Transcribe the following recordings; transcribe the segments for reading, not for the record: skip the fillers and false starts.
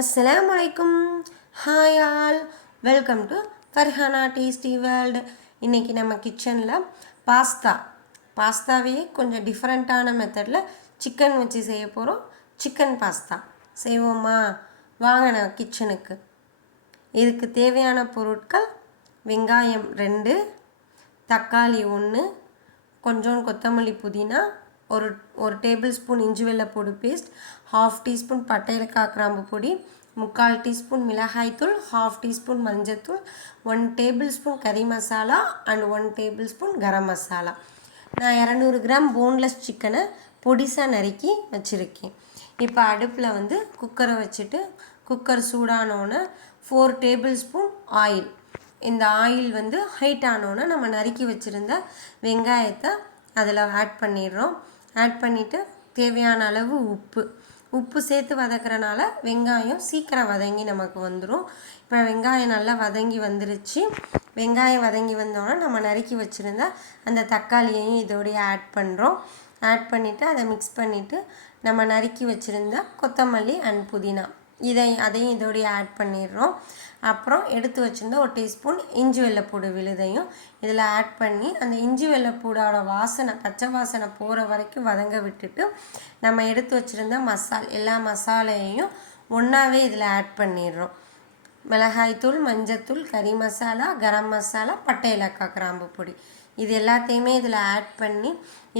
Assalamualaikum. Hi all. Welcome to Farhana Tasty World. இன்னைக்கு நம்ம கிச்சனில் பாஸ்தாவே கொஞ்சம் டிஃப்ரெண்ட்டான மெத்தடில் சிக்கன் வச்சு செய்ய போகிறோம். சிக்கன் பாஸ்தா செய்வோமா? வாங்க நான் கிச்சனுக்கு. இதுக்கு தேவையான பொருட்கள்: வெங்காயம் 2, தக்காளி 1, கொஞ்சம் கொத்தமல்லி புதினா, ஒரு டேபிள் ஸ்பூன் இஞ்சி வெள்ளைப்பூடு பேஸ்ட், 1/2 டீஸ்பூன் பட்டை ஏலக்காய் கிராம்பு பொடி, 3/4 டீஸ்பூன் மிளகாய்த்தூள், 1/2 டீஸ்பூன் மஞ்சத்தூள், 1 டேபிள் ஸ்பூன் கறி masala and 1 table spoon garam masala. நான் 200 கிராம் போன்லெஸ் சிக்கனை பொடிசாக நறுக்கி வச்சுருக்கேன். இப்போ அடுப்பில் குக்கரை வச்சுட்டு குக்கர் சூடானோன்னு 4 டேபிள் ஸ்பூன் ஆயில். இந்த ஆயில் ஹைட் ஆனோன்னு நம்ம நறுக்கி வச்சுருந்த வெங்காயத்தை அதில் ஆட் பண்ணிடுறோம். ஆட் பண்ணிவிட்டு தேவையான அளவு உப்பு சேர்த்து வதக்கிறனால வெங்காயம் சீக்கிரம் வதங்கி நமக்கு வந்துடும். இப்போ வெங்காயம் நல்லா வதங்கி வந்துருச்சு. வெங்காயம் வதங்கி வந்தோன்னா நம்ம நறுக்கி வச்சுருந்தா அந்த தக்காளியையும் இதோடைய ஆட் பண்ணுறோம். ஆட் பண்ணிவிட்டு அதை மிக்ஸ் பண்ணிவிட்டு நம்ம நறுக்கி வச்சுருந்த கொத்தமல்லி அண்ட் புதினா அதையும் இதோடைய ஆட் பண்ணிடுறோம். அப்புறம் எடுத்து வச்சுருந்த 1 டீஸ்பூன் இஞ்சி வெள்ளைப்பூடு விழுதையும் இதில் ஆட் பண்ணி அந்த இஞ்சி வெள்ளைப்பூடோட பச்சை வாசனை போகிற வரைக்கும் வதங்க விட்டுட்டு நம்ம எடுத்து வச்சுருந்த எல்லா மசாலையையும் ஒன்றாவே இதில் ஆட் பண்ணிடுறோம். மிளகாய்த்தூள், மஞ்சத்தூள், கறி மசாலா, கரம் மசாலா, பட்டை ஏலக்காய் கிராம்பு பொடி இது எல்லாத்தையுமே இதில் ஆட் பண்ணி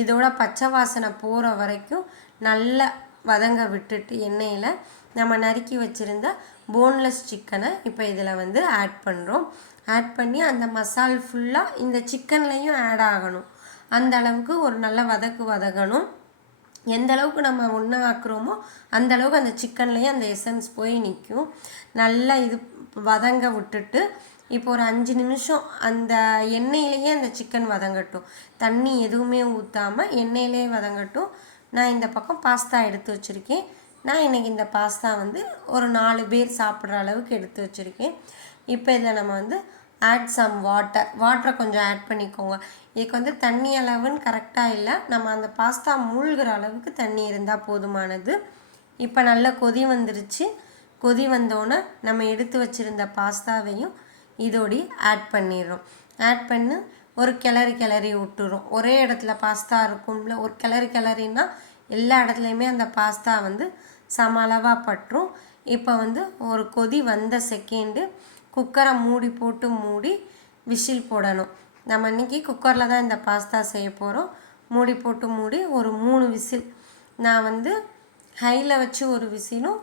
இதோட பச்சை வாசனை போகிற வரைக்கும் நல்லா வதங்க விட்டுட்டு எண்ணெயில் நம்ம நறுக்கி வச்சுருந்த போன்லெஸ் சிக்கனை இப்போ இதில் ஆட் பண்ணுறோம். ஆட் பண்ணி அந்த மசால் ஃபுல்லாக இந்த சிக்கன்லேயும் ஆட் ஆகணும். அந்த அளவுக்கு ஒரு நல்ல வதக்கணும். எந்த அளவுக்கு நம்ம ஒன்றா ஆக்குறோமோ அந்த அளவுக்கு அந்த சிக்கன்லேயும் அந்த எசன்ஸ் போய் நிற்கும். நல்லா இது வதங்க விட்டுட்டு இப்போ ஒரு 5 நிமிஷம் அந்த எண்ணெயிலேயே அந்த சிக்கன் வதங்கட்டும். தண்ணி எதுவுமே ஊற்றாமல் எண்ணெயிலே வதங்கட்டும். நான் இந்த பக்கம் பாஸ்தா எடுத்து வச்சுருக்கேன். நான் இன்றைக்கி இந்த பாஸ்தா ஒரு 4 பேர் சாப்பிட்ற அளவுக்கு எடுத்து வச்சுருக்கேன். இப்போ இதில் நம்ம ஆட் சம் வாட்டரை கொஞ்சம் ஆட் பண்ணிக்கோங்க. இதுக்கு தண்ணி அளவுன்னு கரெக்டாக இல்லை. நம்ம அந்த பாஸ்தா மூழ்கிற அளவுக்கு தண்ணி இருந்தால் போதுமானது. இப்போ நல்லா கொதி வந்துருச்சு. கொதி வந்தோன்னே நம்ம எடுத்து வச்சுருந்த பாஸ்தாவையும் இதோடி ஆட் பண்ணிடுறோம். ஆட் பண்ணி ஒரு கிளறி விட்டுறோம். ஒரே இடத்துல பாஸ்தா இருக்கும்ல, ஒரு கிளறினா எல்லா இடத்துலையுமே அந்த பாஸ்தா சம அளவாக பற்றும். இப்போ ஒரு கொதி வந்த செகண்டு குக்கரை மூடி விசில் போடணும். நம்ம இன்றைக்கி குக்கரில் தான் இந்த பாஸ்தா செய்ய போகிறோம். மூடி ஒரு 3 விசில். நான் ஹையில் வச்சு ஒரு விசிலும்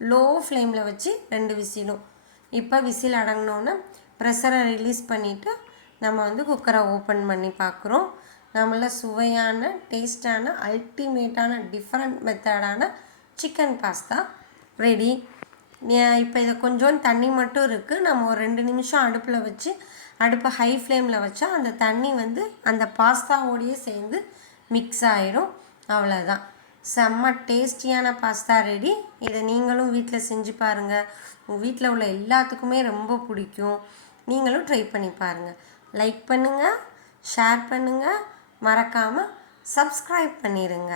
லோ ஃப்ளேமில் வச்சு 2 விசிலும். இப்போ விசில் அடங்கினோன்னே ப்ரெஷரை ரிலீஸ் பண்ணிவிட்டு நம்ம குக்கரை ஓப்பன் பண்ணி பார்க்குறோம். நம்மள சுவையான, டேஸ்டான, அல்டிமேட்டான, டிஃப்ரெண்ட் மெத்தடான சிக்கன் பாஸ்தா ரெடி. இப்போ இதை கொஞ்சம் தண்ணி மட்டும் இருக்குது. நம்ம ஒரு 2 நிமிஷம் அடுப்பை ஹை ஃப்ளேமில் வச்சா அந்த தண்ணி அந்த பாஸ்தாவோடையே சேர்ந்து மிக்ஸ் ஆகிடும். அவ்வளோதான், செம்ம டேஸ்டியான பாஸ்தா ரெடி. இதை நீங்களும் வீட்டில் செஞ்சு பாருங்கள். உங்கள் வீட்டில் உள்ள எல்லாத்துக்குமே ரொம்ப பிடிக்கும். நீங்களும் ட்ரை பண்ணி பாருங்கள். லைக் பண்ணுங்கள், ஷேர் பண்ணுங்கள், மறக்காமல் சப்ஸ்கிரைப் பண்ணிடுங்க.